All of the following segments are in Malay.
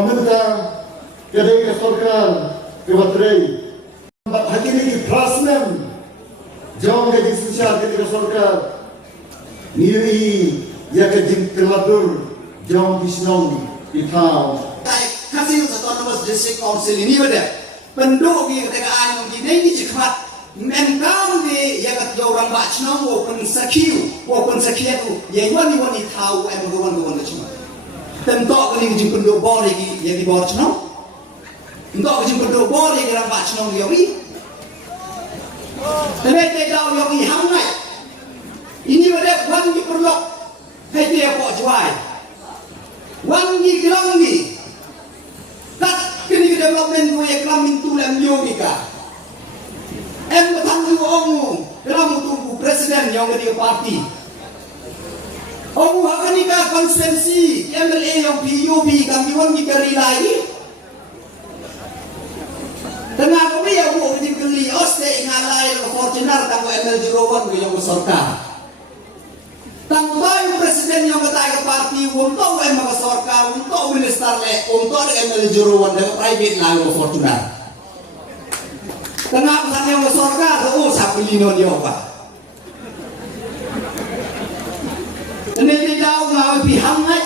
meminta kedai sorkar kebatrai hakini ki prasmen jom ke sosial kedai sorkar niri ya ke jingkelatur jom bisnong itau kasih satu nomor district council ini beda penduduk di ketegaan ini cepat Memang ni yang kata orang bacaan walaupun sekiu yang wani tahu emang cuma. Tentu ni jumpa penduduk boleh yang di bawah cina. Tentu jumpa penduduk boleh orang bacaan yang ini. Tapi tidak yang ini hangai. Ini ada wani perlu hai dia kok jual. Wani gelang ni. Tak kini development yang kelamin tu yang logika. Bertanggung jawab dalam tunggu presiden yang dari parti. Omu akan nikah konsensi MLA yang PUB kami wan diberi lagi. Tengah kami ya bu dibeli oste ingalai Fortuner tanggung ML Jerowan yang bersorka. Tanggung presiden yang bertai ke parti untuk ML bersorka untuk minister le untuk ML Jerowan dengan private lalu Fortuner. Kenapa sana yang bersorga tu siapa lino dia apa? Ini tidak orang pihak ni.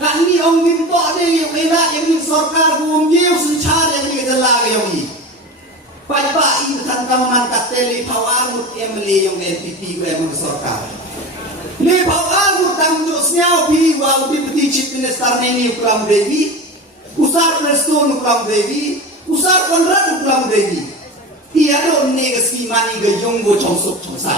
Kan ni orang minta dia yang enak yang bersorga tu dia secara yang dia jelas yang ni. Pak ini tentang mangkat tele pawang MLA yang NPP yang bersorga. Ni pawang tanggung jawab piwa deputy chief minister ni ukuran dewi, usar resto ukuran dewi, usar kontrak ukuran dewi. Tiada negasi mani gejong go chongsuk chongsai.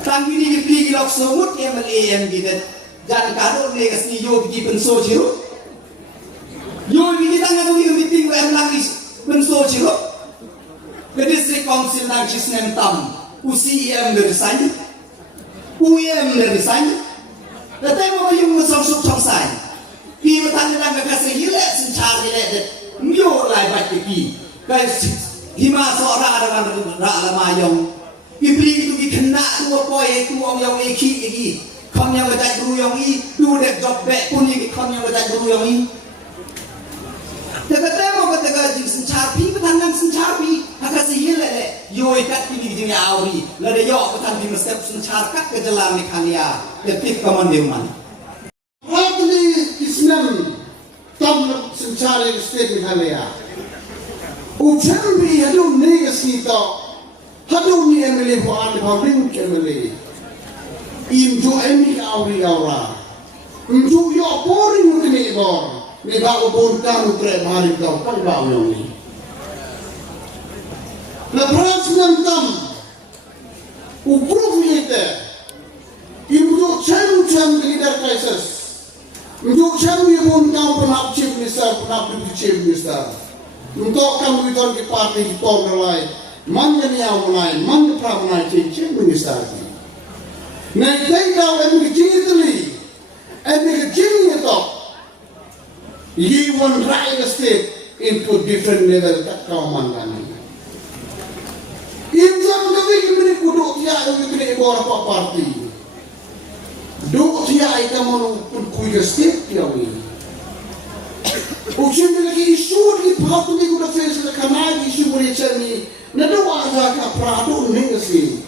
Tanggi ni dipilih lok semut MLA yang kita jangan kado negasi yo di penso ciru. Yo di tangga tu di meeting yang langis penso ciru. Ke district council nang cisnem tam. UCM resign. UM resign. Tetapi mau yung chongsuk chongsai. Pi tangga kasih hilang sencar hilang. Mio lai baca pi. Guys. Hima seorang ada rak lamayong. Ibli itu dikena dua poin itu orang yang iki. Kau yang berjaya guru yang ini, dua dek job back pun ini kau yang berjaya guru yang ini. Tetapi mau katakan jing sencapi, petandang sencapi, haka sihir le. Yo ikat pilih jing awri, lada yo petang di mesep sencarkat ke jalan mekalia, letik kaman dewan. Hati Islam tam sencari state mekalia. Ucambi hadu negasi to hadu ni MLA buat public MLA imju emi awri awra imju yo pori mukni bor ni ba ubur kamu tre bari to pai ba ni la prasnan tam upruf yete imju cham leader crisis imju cham yebon kamu penap chief minister penap deputy chief minister untuk kamu itu di parti di Portugal, mana ni yang mulai, mana pernah cincin minister. Naik kau emik jingitli, emik jingitop. You want right state into different level tak kau mandang. Injam kami kini kuduk dia kini beberapa parti. Duk dia kamu pun kuih state dia ni. Ucapkan lagi isu di pihak ni guna face le kanai isu mereka ni, nado wajah ka prado negasi,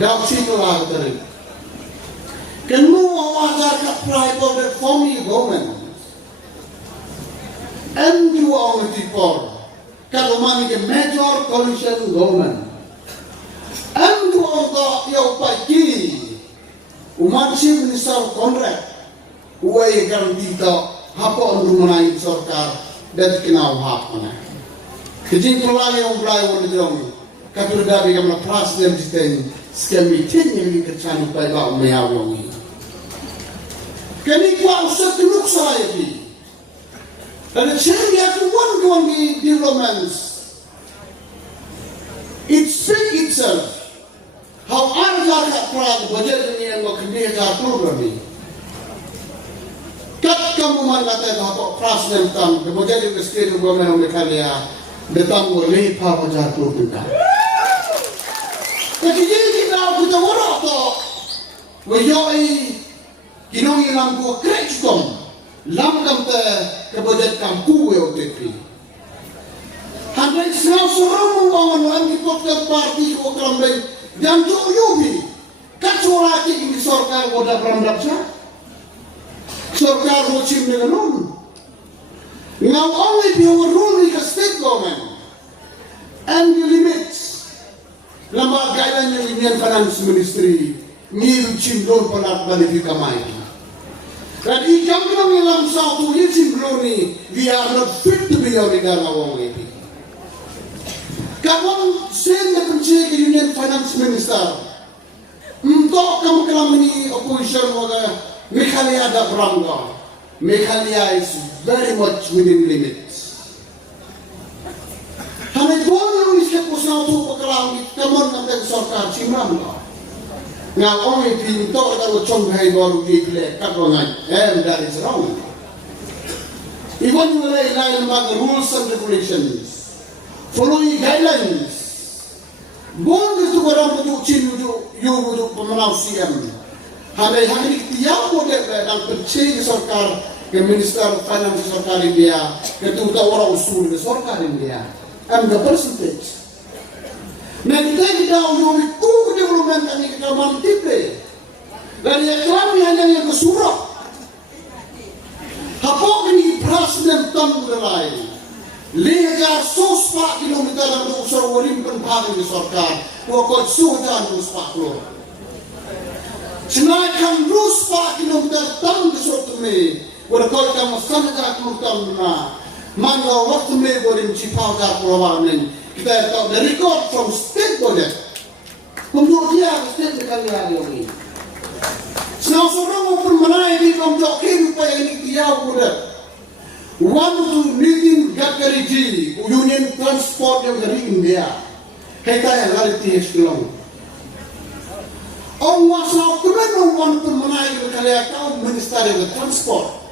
dah situ lah tadi. Kenu wajah ka prado reformi government, endu orang tipor, kalau mani ke major coalition government, endu orang yang pagi, umat si minister kontrak, uai garanti to. Apa untuk menaik sorkar dan kenal hak mana? Kejin pelai yang pelai orang itu, kata dari kami pras dan jiten skemi tin yang dikecani pada bau meyawang ini. Kini kuat usah tenuk saya ini. Dan ciri yang kuat di developments, it speak itself. How anda kat perang budget ini yang mengenai program ini. Kat kamu mengatakan apa presiden tam, kemudian juga state government mekalia, datang oleh apa jatuh kita. Jadi kita warak to, wajai kinong ilang ko krek tom, lam kam te ke budget kampu we OTP. Handai senau sorong wangan wan di Popular Party ko kambing dan jo yubi kacuali ini sorkar boda berandapsa sorkar musim dengan nun now only be overruling the state government and the limits lama guideline yang Indian Finance Ministry ngil cindor pelat balik kamai dan ikam kita ngilam satu ngil cindor ni we are not fit to be your leader awang ini. Kamu send the Union Finance Minister. Untuk kamu kelam ini opposition waga Meghalaya ada berangga. Meghalaya is very much within limits. Hanya boleh isket pusat tu pekelam kamu nanti sorkar cimram ka. Ngau orang itu untuk kalau conghai baru dipilih kadrongan that is wrong. Even mulai lain lembaga rules and regulations. Following guidelines, bon itu orang bujuk cin bujuk pemenang CM. Hari tiap model dalam percaya sorkar ke Minister Finance sorkar India, ketua orang usul ke sorkar India, and the percentage. Nanti kita umumkan ku development ini kita mantipe. Dari kami hanya yang kesurah. Apa ini presiden tanggurai? 100 kilometer ang usar warim penpagin ni sorkar wakot sudan uspaklor sinakan 100 kilometer tang kesotume wakot kamu sangat kurtam na mangga waktu me warim cipau ka pulawanen kita tahu the record from state budget kemudian state Meghalaya ini senang sorang pun menai di komjok upaya ini tiap budak. One to Nitin Gadkari ji, Union Transport yang dari India, kita yang hari tiap long. Orang wasau kemen orang tu menai Meghalaya kau Minister yang Transport.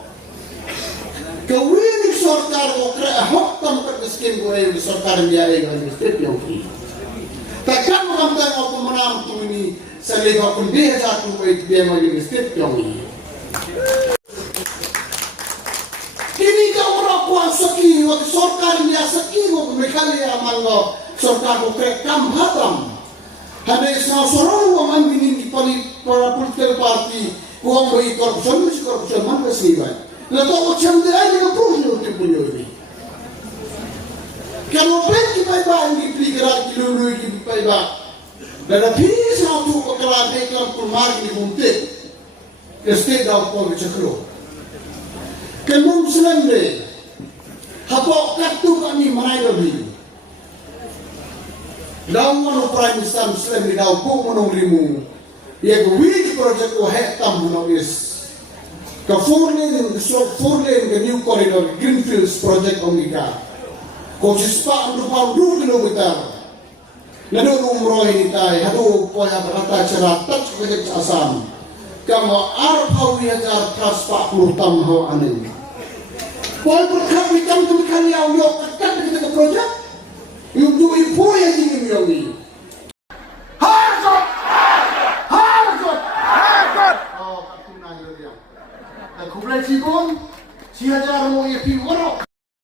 Kewini sorkar okra hok tam termiskin gue sorkar India yang state yang free. Takkan orang tak apa menang tu ini selebih pun dia jatuh ke dia magi state yang ini. Kini kau orang kuat seki, waktu sorkar India seki, waktu Meghalaya mangga sorkar okra kam hatam. Hanya seorang orang ambil di para political party, orang beri korupsi mana sihban. Lalu macam tu ada yang perlu untuk beliau. Kalau pergi payah di pelikaran kilolu di payah, dan habis satu pekerjaan eklam permar di buntet, kestet dah kau bercakap. Kalau Muslim le, hapok kartu kami mana lebih. Lawan Prime Minister Muslim di dalam kau menunggu, ia which project wahai tam menungis. Ke 4 lane ke new corridor Greenfields project omika. Kau cispa untuk 2 kilometer. Lalu umroh ini tay, hadu poya berata cerat touch project asam. Kamu arpawi ajar kaspa kurtam ho anin. Poya berkat hitam tu kali awak kat kita ke project. Yung dua poya ini miyogi. Hargot. Oh, kapuna hiyo dia. Kublai sibon, si hajar mo ipi warok.